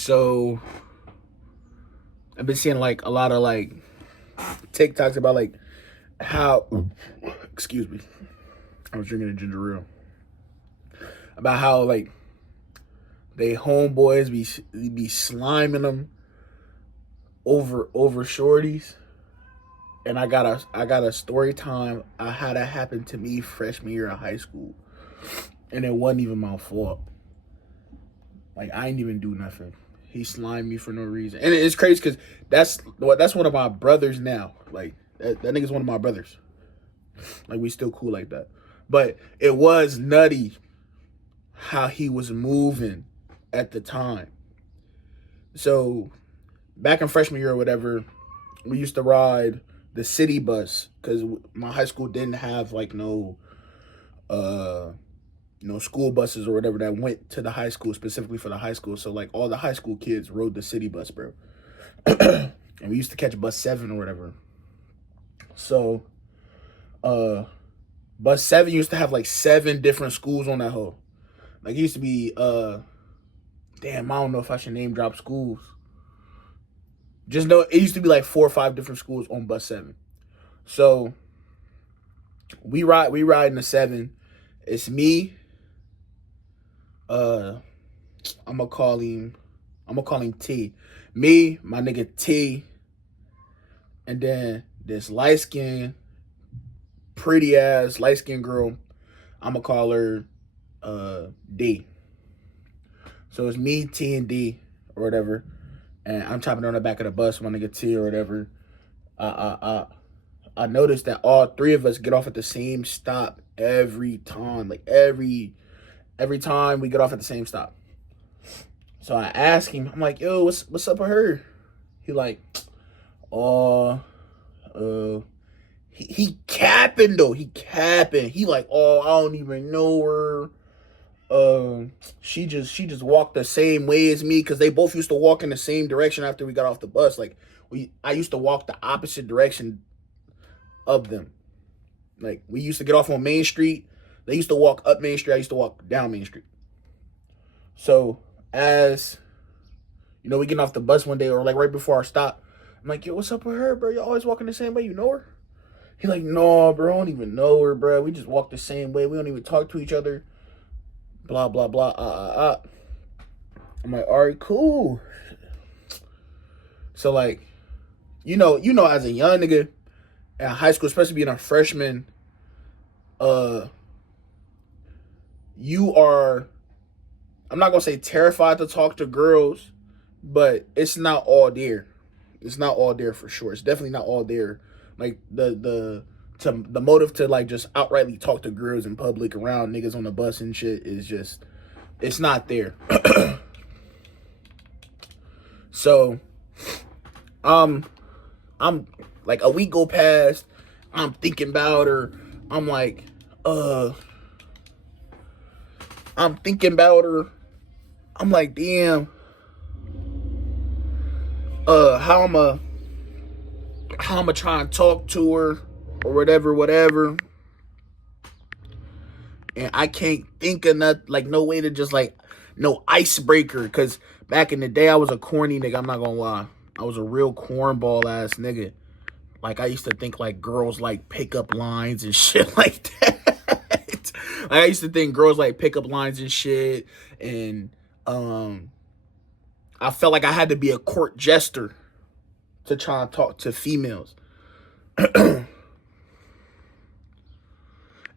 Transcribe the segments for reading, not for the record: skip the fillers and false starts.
So I've been seeing like a lot of like TikToks about like how excuse me. I was drinking a ginger ale. About how like they homeboys be sliming them over shorties. And I got a story time. I had that happen to me freshman year of high school. And it wasn't even my fault. Like I ain't even do nothing. He slimed me for no reason. And it's crazy because that's one of my brothers now. Like that nigga's one of my brothers. Like we still cool like that. But it was nutty how he was moving at the time. So back in freshman year or whatever, we used to ride the city bus because my high school didn't have like no school buses or whatever that went to the high school specifically for the high school. So like all the high school kids rode the city bus, bro. And we used to catch bus 7 or whatever. So bus 7 used to have like 7 different schools on that hoe. Like it used to be damn, I don't know if I should name drop schools. Just know it used to be like 4 or 5 different schools on bus 7. So we ride in the 7. It's me. I'm gonna call him T. Me, my nigga T, and then this pretty ass light skin girl. I'm gonna call her D. So it's me, T, and D or whatever. And I'm chopping on the back of the bus, my nigga T or whatever. I noticed that all 3 of us get off at the same stop every time. Like every time we get off at the same stop. So I ask him, I'm like, yo, what's up with her? He like, he capping though. He capping. He like, I don't even know her. She just walked the same way as me because they both used to walk in the same direction after we got off the bus. Like I used to walk the opposite direction of them. Like we used to get off on Main Street. They used to walk up Main Street. I used to walk down Main Street. So as you know, we getting off the bus one day or like right before our stop. I'm like, yo, what's up with her, bro? You always walking the same way. You know her? He like, no, bro, I don't even know her, bro. We just walk the same way. We don't even talk to each other. Blah, blah, blah. I'm like, all right, cool. So like, you know, as a young nigga in high school, especially being a freshman, you are, I'm not gonna say terrified to talk to girls, but it's not all there. It's not all there for sure. It's definitely not all there. Like the motive to like just outrightly talk to girls in public around niggas on the bus and shit is just, it's not there. So I'm like a week go past, I'm thinking about her. I'm like, I'm thinking about her. I'm like, damn, how I'ma try and talk to her or whatever. And I can't think of no way to just like, no icebreaker. Cause back in the day I was a corny nigga, I'm not gonna lie. I was a real cornball ass nigga. Like I used to think like girls like pickup lines and shit like that. Like I used to think girls like pickup lines and shit. And I felt like I had to be a court jester to try and talk to females.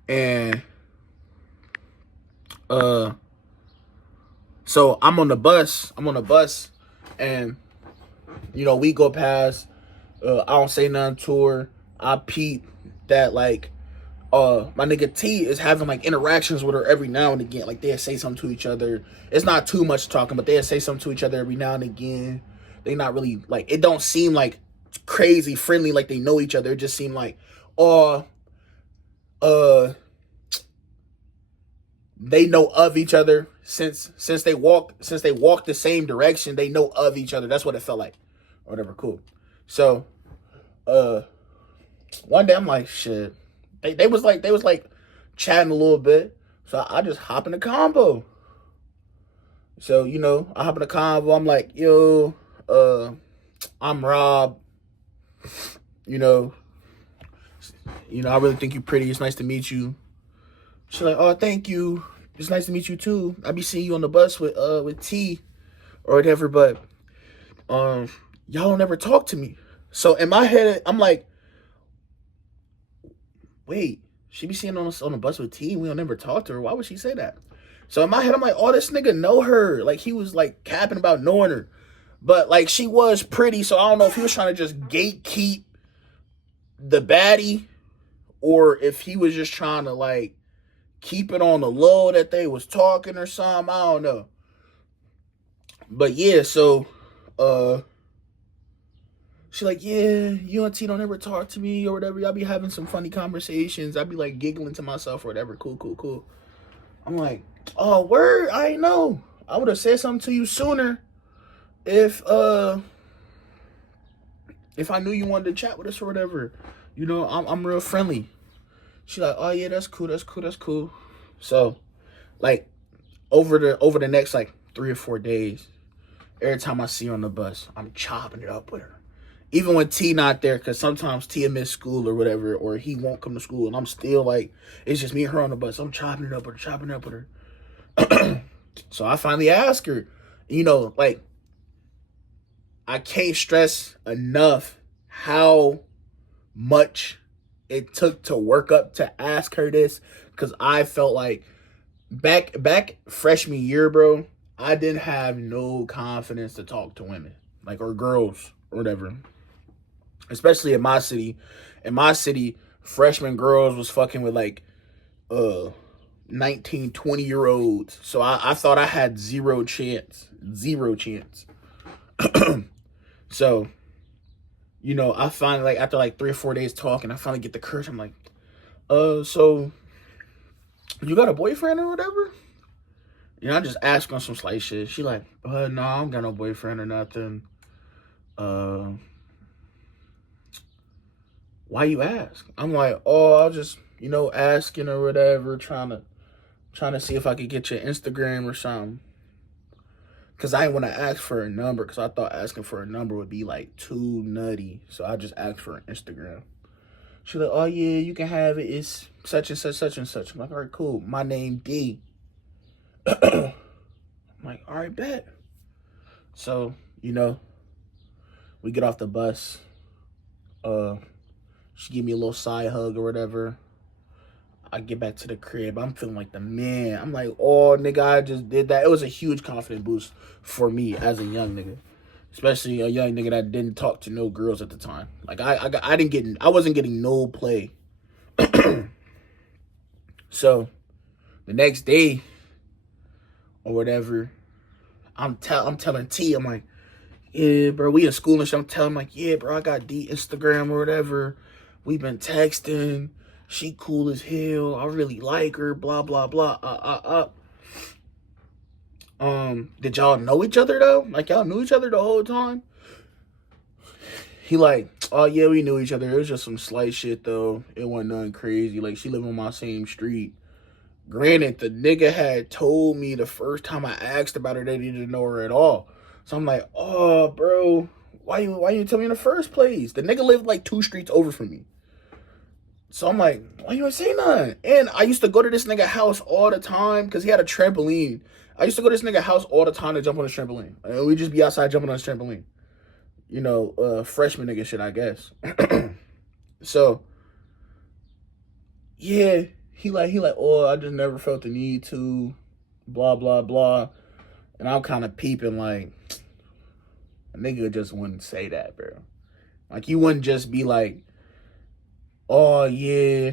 And so I'm on the bus and you know, we go past, I don't say nothing to her. I peep that like my nigga T is having like interactions with her every now and again. Like they'll say something to each other. It's not too much talking, but they'll say something to each other every now and again. They not really like, it don't seem like crazy friendly like they know each other. It just seem like, they know of each other since they walk the same direction. They know of each other. That's what it felt like, or whatever. Cool. So, one day I'm like, shit. They was like chatting a little bit. So I just hop in the combo. So, you know, I hop in a convo. I'm like, yo, I'm Rob. You know, I really think you're pretty. It's nice to meet you. She's like, oh, thank you. It's nice to meet you too. I be seeing you on the bus with T or whatever, but um, y'all don't ever talk to me. So in my head, I'm like, wait, she be seeing on the bus with T. We don't never talk to her. Why would she say that? So in my head, I'm like, oh, this nigga know her. Like he was like capping about knowing her, but like she was pretty. So I don't know if he was trying to just gatekeep the baddie or if he was just trying to like keep it on the low that they was talking or something. I don't know. But yeah, so she like, yeah, you and T don't ever talk to me or whatever. Y'all be having some funny conversations. I'd be like giggling to myself or whatever. Cool, cool, cool. I'm like, oh, word, I ain't know. I would have said something to you sooner if I knew you wanted to chat with us or whatever. You know, I'm real friendly. She like, oh yeah, that's cool, that's cool, that's cool. So, like, over the next like 3 or 4 days, every time I see her on the bus, I'm chopping it up with her. Even when T not there, because sometimes T miss school or whatever, or he won't come to school, and I'm still like, it's just me and her on the bus. I'm chopping it up with her. So I finally asked her, you know, like, I can't stress enough how much it took to work up to ask her this, because I felt like back freshman year, bro, I didn't have no confidence to talk to women, like, or girls or whatever. Especially in my city. In my city, freshman girls was fucking with like 19, 20-year-olds. So I thought I had zero chance. Zero chance. So, you know, I finally, like, after like 3 or 4 days talking, I finally get the courage. I'm like, so you got a boyfriend or whatever? You know, I just ask on some slight shit. She like, no, I don't got no boyfriend or nothing. Why you ask? I'm like, oh, I'll just, you know, asking or whatever, trying to see if I could get your Instagram or something. Cause I didn't want to ask for a number, cause I thought asking for a number would be like too nutty. So I just asked for an Instagram. She's like, oh yeah, you can have it. It's such and such, such and such. I'm like, all right, cool. My name D. I'm like, all right, bet. So, you know, we get off the bus. She give me a little side hug or whatever. I get back to the crib. I'm feeling like the man. I'm like, oh, nigga, I just did that. It was a huge confidence boost for me as a young nigga. Especially a young nigga that didn't talk to no girls at the time. Like, I wasn't getting no play. So, the next day or whatever, I'm telling T, I'm like, yeah, bro, we in school and shit. I'm telling him, like, yeah, bro, I got D Instagram or whatever. We've been texting. She cool as hell. I really like her. Blah, blah, blah. Did y'all know each other though? Like, y'all knew each other the whole time? He like, oh yeah, we knew each other. It was just some slight shit though. It wasn't nothing crazy. Like, she lived on my same street. Granted, the nigga had told me the first time I asked about her that he didn't know her at all. So I'm like, oh, bro, why you didn't tell me in the first place? The nigga lived like 2 streets over from me. So I'm like, why you ain't say nothing? And I used to go to this nigga house all the time because he had a trampoline. I used to go to this nigga house all the time to jump on his trampoline. And we'd just be outside jumping on his trampoline. You know, freshman nigga shit, I guess. So, yeah, he like, oh, I just never felt the need to, blah, blah, blah. And I'm kind of peeping like, a nigga just wouldn't say that, bro. Like, you wouldn't just be like, oh, yeah,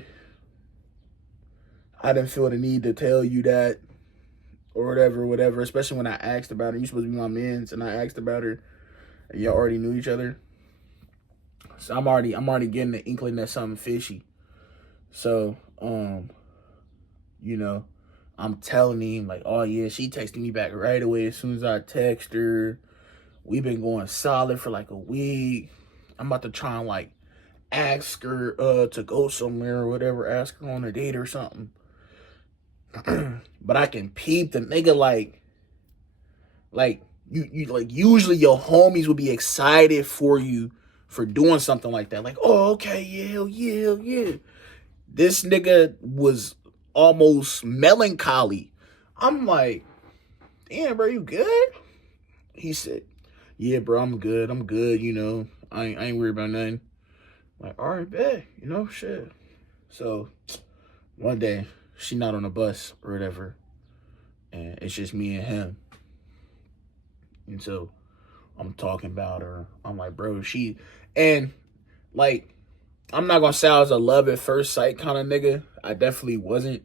I didn't feel the need to tell you that or whatever, especially when I asked about her. You supposed to be my mans, and I asked about her, and y'all already knew each other. So I'm already getting the inkling that something fishy. So, you know, I'm telling him, like, oh, yeah, she texted me back right away as soon as I text her. We've been going solid for like a week. I'm about to try and, like, ask her to go somewhere or whatever. Ask her on a date or something. But I can peep the nigga, like, Like you like usually your homies would be excited for you for doing something like that. Like, oh, okay, yeah, hell yeah, hell yeah. This nigga was almost melancholy. I'm like, damn, bro, you good? He said, yeah, bro, I'm good. I'm good, you know. I ain't worried about nothing. Like, all right, bet, you know, shit. So one day, she not on a bus or whatever, and it's just me and him. And so I'm talking about her. I'm like, bro, and like, I'm not gonna say I was a love at first sight kind of nigga. I definitely wasn't,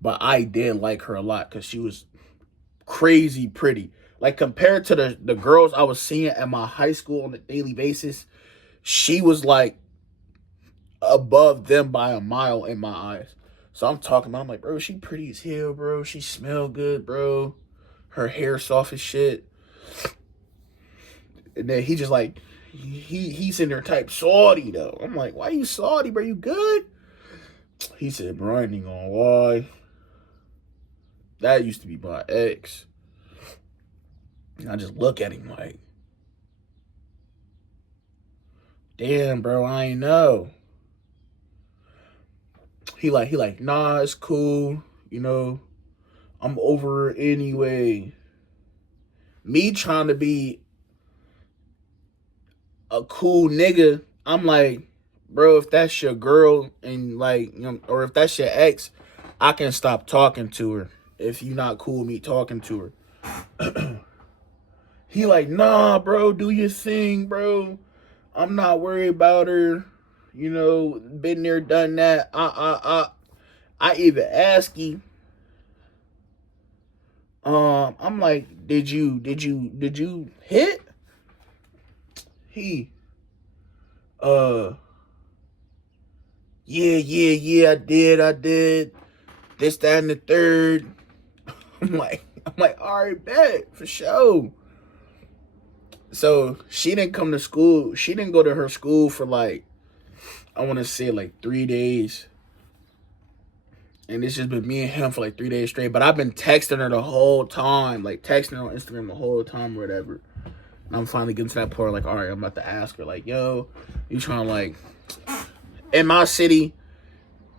but I did like her a lot because she was crazy pretty. Like compared to the girls I was seeing at my high school on a daily basis, she was like above them by a mile in my eyes. So I'm talking about, I'm like, bro, she pretty as hell, bro. She smell good, bro. Her hair soft as shit. And then he just like, he's in there type salty though. I'm like, why you salty, bro? You good? He said, bro, I ain't gonna lie. That used to be my ex. And I just look at him like, damn, bro, I ain't know. He like, nah, it's cool. You know, I'm over it anyway. Me trying to be a cool nigga, I'm like, bro, if that's your girl and like, you know, or if that's your ex, I can stop talking to her if you not cool with me talking to her. He like, nah, bro, do your thing, bro. I'm not worried about her. You know, been there, done that. I even ask him. I'm like, did you hit? He, uh, yeah, I did. This, that, and the third. I'm like, all right, bet for sure. So she didn't come to school. She didn't go to her school for like, I want to say like 3 days. And it's just been me and him for like 3 days straight. But I've been texting her the whole time, like texting her on Instagram the whole time or whatever. And I'm finally getting to that point, like, all right, I'm about to ask her, like, yo, you trying to like, in my city,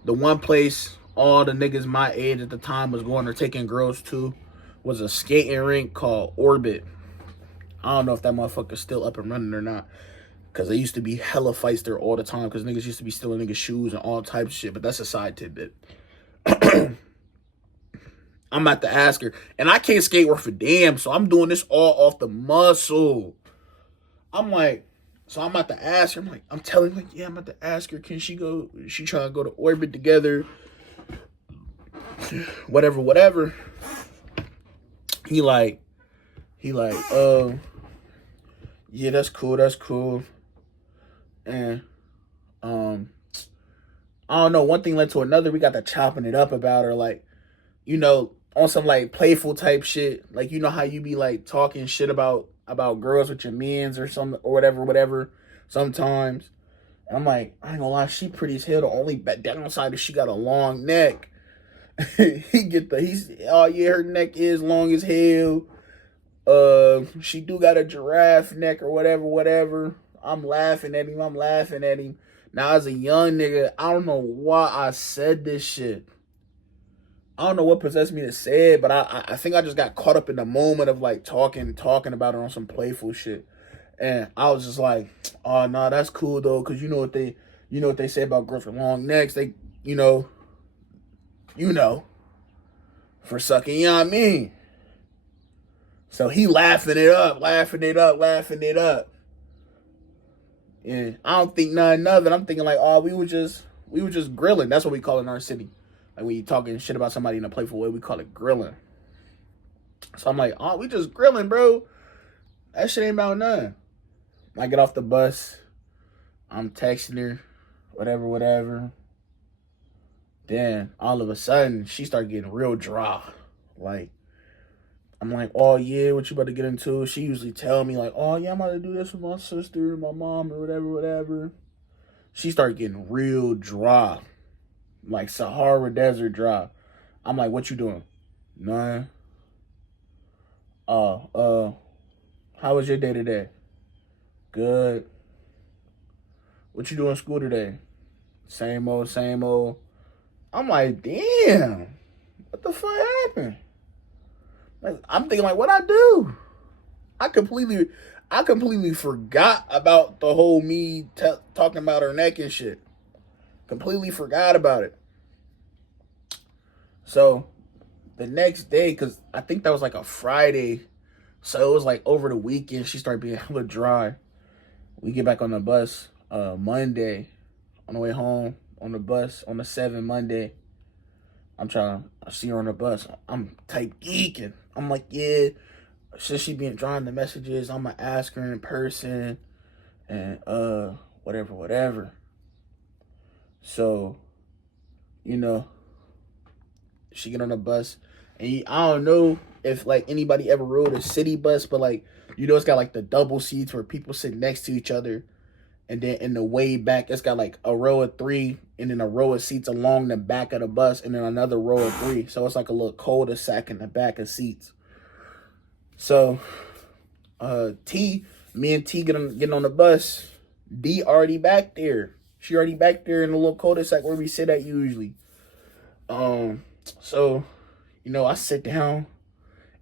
the one place all the niggas my age at the time was going or taking girls to was a skating rink called Orbit. I don't know if that motherfucker's still up and running or not. Because there used to be hella fights there all the time. Because niggas used to be stealing niggas' shoes and all types of shit. But that's a side tidbit. I'm about to ask her. And I can't skate worth a damn. So I'm doing this all off the muscle. I'm like, so I'm about to ask her. I'm like, I'm telling her, like, yeah, I'm about to ask her. Can she go? She trying to go to Orbit together. Whatever. He like, yeah, that's cool. And, I don't know, one thing led to another. We got to chopping it up about her, like, you know, on some like playful type shit. Like, you know how you be like talking shit about girls with your mans or something or whatever. Sometimes, and I'm like, I ain't gonna lie, she pretty as hell. The only downside is she got a long neck. Oh yeah, her neck is long as hell. She do got a giraffe neck or whatever. I'm laughing at him. Now, as a young nigga, I don't know why I said this shit. I don't know what possessed me to say it, but I think I just got caught up in the moment of like talking about it on some playful shit. And I was just like, oh nah, that's cool though, cause you know what they say about girls with long necks. They, you know, for sucking, you know what I mean? So he laughing it up. And I don't think nothing of it. I'm thinking like, oh, we were just grilling. That's what we call it in our city. Like when you talking shit about somebody in a playful way, we call it grilling. So I'm like, oh, we just grilling, bro. That shit ain't about nothing. I get off the bus. I'm texting her, whatever. Then all of a sudden, she started getting real dry. Like, I'm like, oh yeah, what you about to get into? She usually tell me like, oh yeah, I'm about to do this with my sister and my mom or whatever. She started getting real dry, like Sahara Desert dry. I'm like, what you doing? None. How was your day today? Good. What you doing in school today? Same old, same old. I'm like, damn, what the fuck happened? Like, I'm thinking like, what I do? I completely, I completely forgot about the whole me talking about her neck and shit. Completely forgot about it. So the next day, cause I think that was like a Friday, so it was like over the weekend. She started being hella dry. We get back on the bus Monday on the way home on the bus on the 7 Monday. I see her on the bus. I'm type geeking. I'm like, yeah, since she been drawing the messages, I'm gonna ask her in person and whatever. So, you know, she get on the bus and I don't know if like anybody ever rode a city bus, but like it's got like the double seats where people sit next to each other. And then in the way back, it's got like a row of three and then a row of seats along the back of the bus and then another row of three. So it's like a little cul-de-sac in the back of seats. So me and T getting on the bus. D already back there. She already back there in the little cul-de-sac where we sit at usually. So, I sit down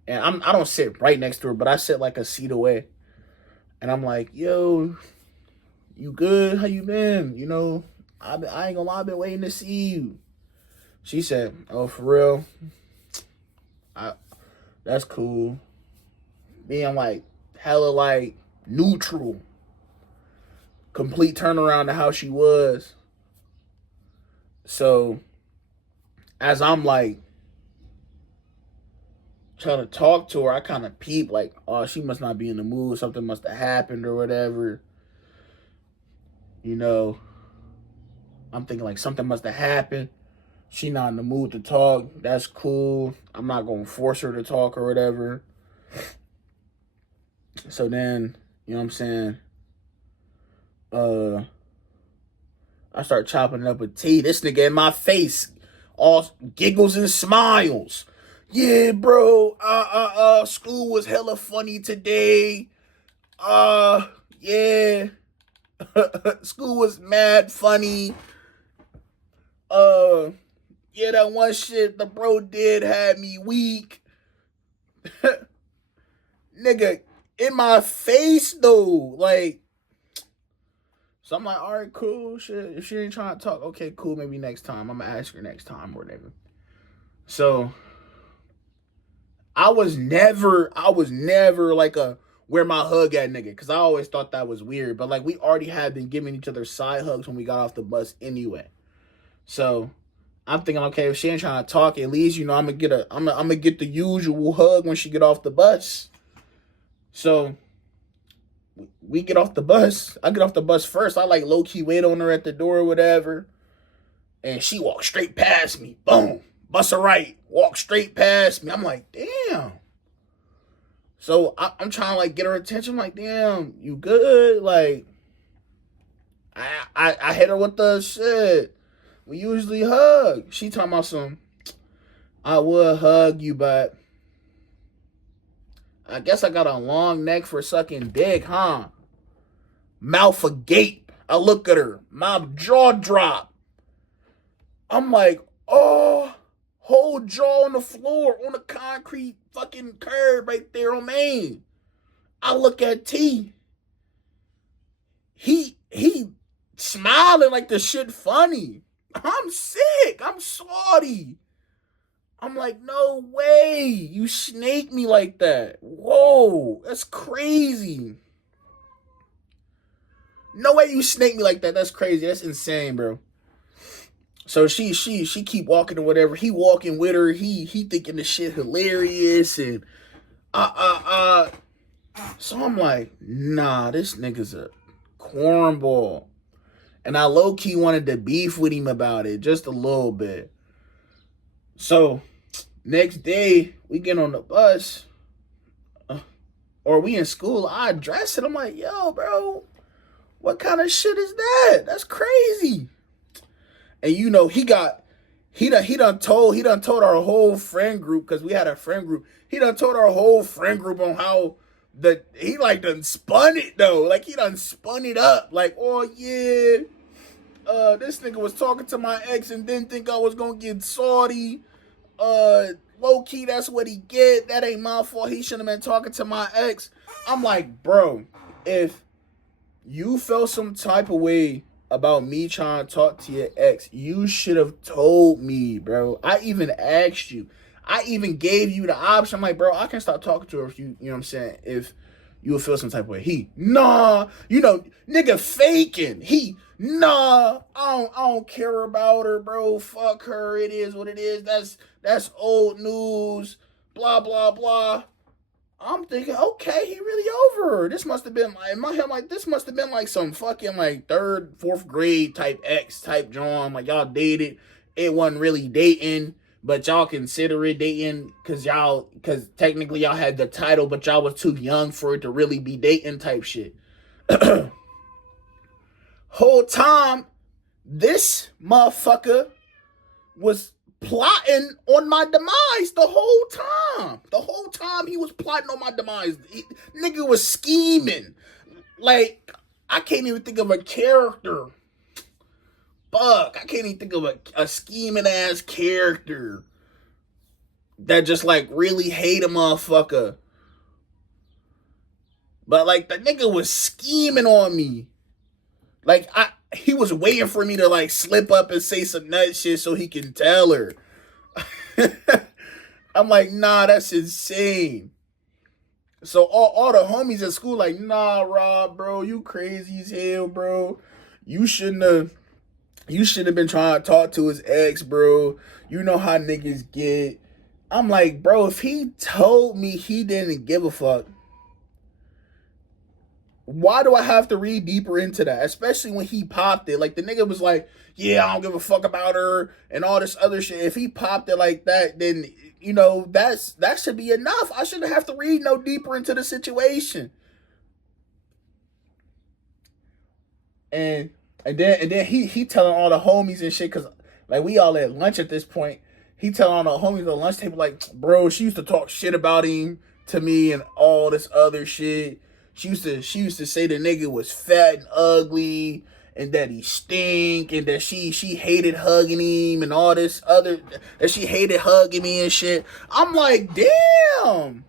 and I don't sit right next to her, but I sit like a seat away. And I'm like, yo, you good? How you been? I ain't gonna lie, I've been waiting to see you. She said, oh, for real? That's cool. Being like hella like neutral. Complete turnaround to how she was. So as I'm like trying to talk to her, I kind of peep like, oh, she must not be in the mood. Something must have happened or whatever. I'm thinking like something must have happened. She not in the mood to talk. That's cool. I'm not going to force her to talk or whatever. So then, you know what I'm saying? I start chopping it up with T. This nigga in my face. All giggles and smiles. Yeah, bro. School was hella funny today. Yeah. School was mad funny. Yeah, that one shit the bro did had me weak. Nigga, in my face though. Like, so I'm like, all right, cool. Shit. If she ain't trying to talk, okay, cool. Maybe next time. I'm gonna ask her next time or whatever. So I was never like a where my hug at nigga, because I always thought that was weird. But like we already had been giving each other side hugs when we got off the bus anyway. So I'm thinking, okay, if she ain't trying to talk, at least I'm gonna get the usual hug when she get off the bus. So we get off the bus. I get off the bus first. I like low key wait on her at the door or whatever, and she walked straight past me. Boom, bust a right, walk straight past me. I'm like, damn. So I'm trying to like get her attention. I'm like, damn, you good? Like, I hit her with the shit. We usually hug. She talking about I would hug you, but I guess I got a long neck for sucking dick, huh? Mouth agape. I look at her. My jaw drop. I'm like, oh, whole jaw on the floor, on the concrete fucking curb right there on Main. I look at T. He smiling like the shit funny. I'm sick. I'm sorry. I'm like, no way. You snake me like that. Whoa, that's crazy. No way you snake me like that. That's crazy. That's insane, bro. So she keep walking or whatever. He walking with her. He thinking the shit hilarious and So I'm like, nah, this nigga's a cornball. And I low-key wanted to beef with him about it just a little bit. So, next day, we get on the bus. Or we in school. I address it. I'm like, yo, bro, what kind of shit is that? That's crazy. And he got he done told our whole friend group, because we had a friend group. He done told our whole friend group on how he like done spun it though. Like he done spun it up. Like, oh yeah, this nigga was talking to my ex and didn't think I was gonna get salty. Low key, that's what he get. That ain't my fault. He shouldn't have been talking to my ex. I'm like, bro, if you felt some type of way about me trying to talk to your ex, you should have told me, bro. I even asked you. I even gave you the option. I'm like, bro, I can stop talking to her if you know what I'm saying, if you would feel some type of way. Nah, nigga faking. Nah, I don't care about her, bro. Fuck her. It is what it is. That's old news. Blah, blah, blah. I'm thinking, okay, he really over her. This must have been like, in my head, like, this must have been like some fucking like 3rd, 4th grade type ex type John. Like y'all dated. It wasn't really dating, but y'all consider it dating because technically y'all had the title, but y'all was too young for it to really be dating type shit. Whole time, this motherfucker was plotting on my demise the whole time. The whole time he was plotting on my demise. Nigga was scheming. Like, I can't even think of a character. Fuck, I can't even think of a scheming ass character that just like really hate a motherfucker. But like the nigga was scheming on me. Like he was waiting for me to like slip up and say some nut shit so he can tell her. I'm like, nah, that's insane. So all the homies at school like, nah, Rob, bro, you crazy as hell, bro. You shouldn't have been trying to talk to his ex, bro. You know how niggas get. I'm like, bro, if he told me he didn't give a fuck, why do I have to read deeper into that? Especially when he popped it. Like, the nigga was like, yeah, I don't give a fuck about her and all this other shit. If he popped it like that, then, that should be enough. I shouldn't have to read no deeper into the situation. And then he telling all the homies and shit, because, like, we all at lunch at this point. He telling all the homies at the lunch table, like, bro, she used to talk shit about him to me and all this other shit. She used to say the nigga was fat and ugly and that he stink and that she hated hugging him and all this other, that she hated hugging me and shit. I'm like, damn.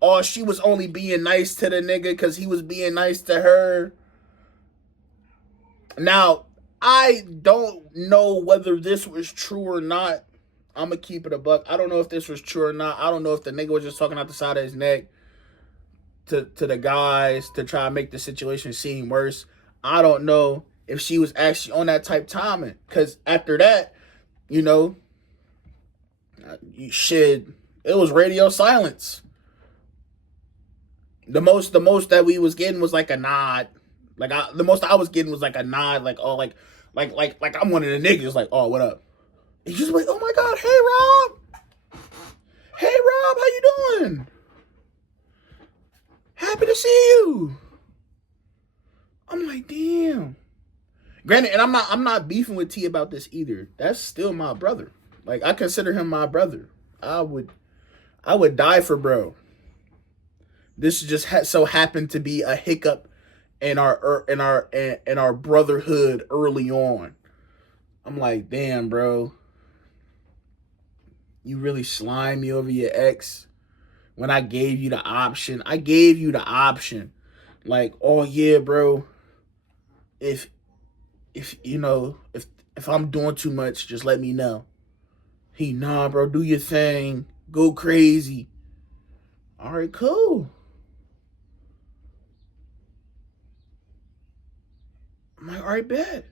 Or she was only being nice to the nigga because he was being nice to her. Now, I don't know whether this was true or not. I'm going to keep it a buck. I don't know if this was true or not. I don't know if the nigga was just talking out the side of his neck to the guys to try to make the situation seem worse. I don't know if she was actually on that type timing. Because after that, shit, it was radio silence. The most that we was getting was like a nod. Like, the most I was getting was like a nod. Like, oh, like I'm one of the niggas. Like, oh, what up? He's just like, oh my God, hey Rob. Hey Rob, how you doing? Happy to see you. I'm like, damn. Granted, and I'm not beefing with T about this either. That's still my brother. Like, I consider him my brother. I would die for bro. This just so happened to be a hiccup in our brotherhood early on. I'm like, damn, bro. You really slimed me over your ex when I gave you the option. I gave you the option. Like, oh yeah, bro. If I'm doing too much, just let me know. Nah, bro, do your thing. Go crazy. All right, cool. I'm like, all right, bet.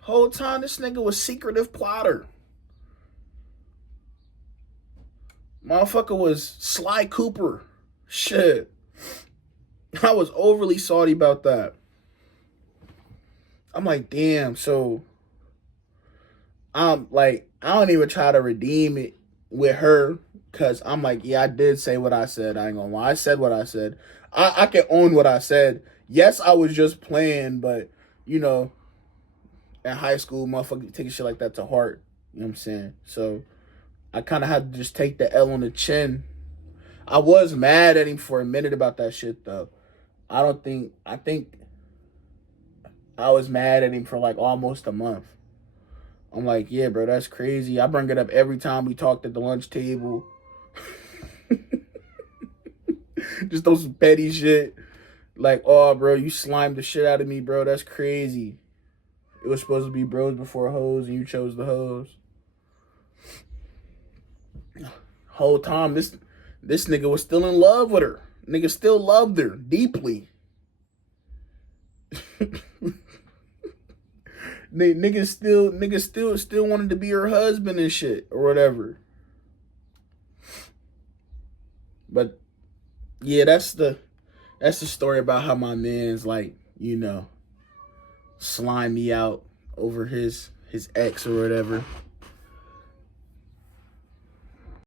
Whole time this nigga was secretive plotter. Motherfucker was Sly Cooper. Shit. I was overly salty about that. I'm like, damn, so I'm like, I don't even try to redeem it with her, because I'm like, yeah, I did say what I said. I ain't gonna lie. I said what I said. I can own what I said. Yes, I was just playing, but, in high school, motherfucker taking shit like that to heart. You know what I'm saying? So I kind of had to just take the L on the chin. I was mad at him for a minute about that shit though. I think I was mad at him for like almost a month. I'm like, yeah, bro, that's crazy. I bring it up every time we talked at the lunch table. Just those petty shit. Like, oh, bro, you slimed the shit out of me, bro. That's crazy. It was supposed to be bros before hoes, and you chose the hoes. Whole time, this nigga was still in love with her. Nigga still loved her deeply. Nigga still wanted to be her husband and shit or whatever. But yeah, that's the story about how my man's like, slime me out over his ex or whatever.